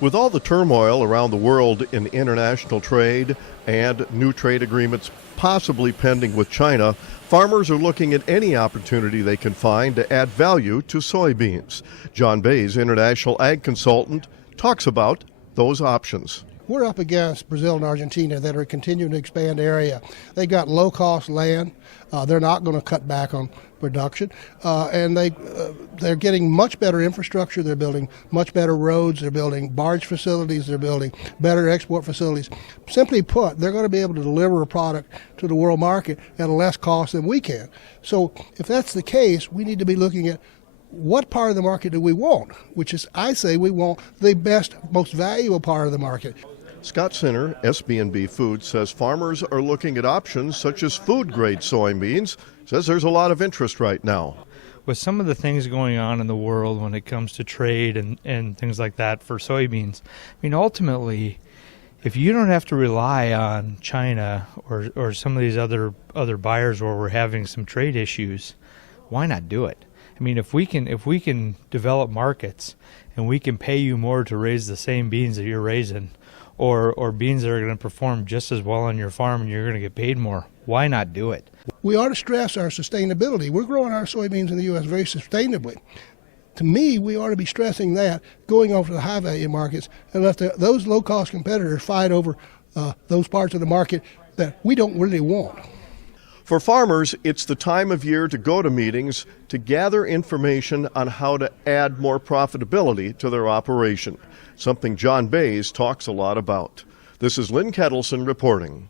With all the turmoil around the world in international trade and new trade agreements possibly pending with China, farmers are looking at any opportunity they can find to add value to soybeans. John Bays, international ag consultant, talks about those options. We're up against Brazil and Argentina that are continuing to expand area. They've got low-cost land. They're not going to cut back on production, and they're getting much better infrastructure. They're building much better roads. They're building barge facilities. They're building better export facilities. Simply put, they're going to be able to deliver a product to the world market at a less cost than we can. So if that's the case, we need to be looking at what part of the market do we want, which is, I say, we want the best, most valuable part of the market. Scott Sinner, SB&B Foods, says farmers are looking at options such as food-grade soybeans. Says there's a lot of interest right now. With some of the things going on in the world when it comes to trade and things like that for soybeans, I mean, ultimately, if you don't have to rely on China or some of these other buyers where we're having some trade issues, why not do it? I mean, if we can develop markets and we can pay you more to raise the same beans that you're raising, or beans that are going to perform just as well on your farm and you're going to get paid more, why not do it? We ought to stress our sustainability. We're growing our soybeans in the U.S. very sustainably. To me, we ought to be stressing that, going over to the high-value markets, and let those low-cost competitors fight over those parts of the market that we don't really want. For farmers, it's the time of year to go to meetings to gather information on how to add more profitability to their operation, something John Bays talks a lot about. This is Lynn Ketelsen reporting.